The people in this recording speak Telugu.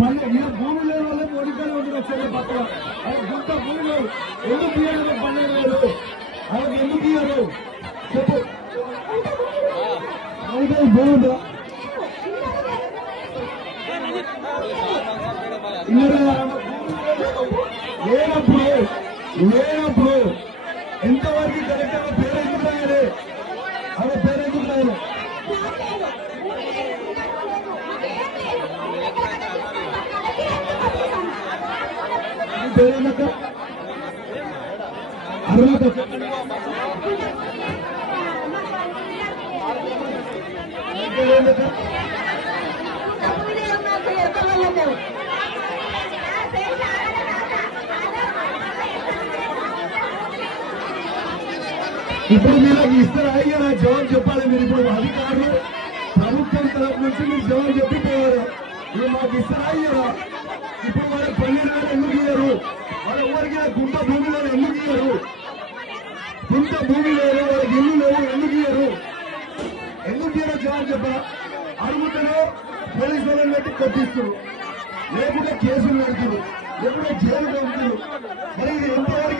భూమి లేని వల్ల మోడీకాలు ఉంటుంది పక్కన గుంట భూమిలో ఎందుకు ఇయ్యారు 12,000 వాళ్ళకి ఎందుకు ఇయ్యారు చెప్పు భూమి లేనప్పుడు ఎంతవరకు కరెక్ట్గా పేరు ఎందుకు రాయాలి అలా పేరు ఎందుకు రాయాలి పేరేందక్క అర్హత పేరేందక్క ఇప్పుడు మీరు ఇస్తారా అయ్యారా జవాబు చెప్పాలి మీరు ఇప్పుడు అధికారులు ప్రభుత్వం తరఫు నుంచి మీరు జవాబు చెప్పిపోయారు మీరు మాకు ఇస్తారా అయ్యారా ఇప్పుడు వాళ్ళకి 12,000 ఎందుకు ఇయ్యారు వాళ్ళ ఎవరికి గుంట భూమిలో ఎందుకు ఇయ్యారు గుంట భూమి లేదు వాళ్ళకి ఇల్లు లేవు ఎందుకు ఇయ్యారు జవాబు చెప్పరా అడుగుతూనే పోలీసు వాళ్ళని పెట్టి కొట్టిస్తారు లేకుంటే కేసులు పెడుతున్నారు లేకుంటే జైలు పెడుతున్నారు మరి ఇది ఎంతవరకు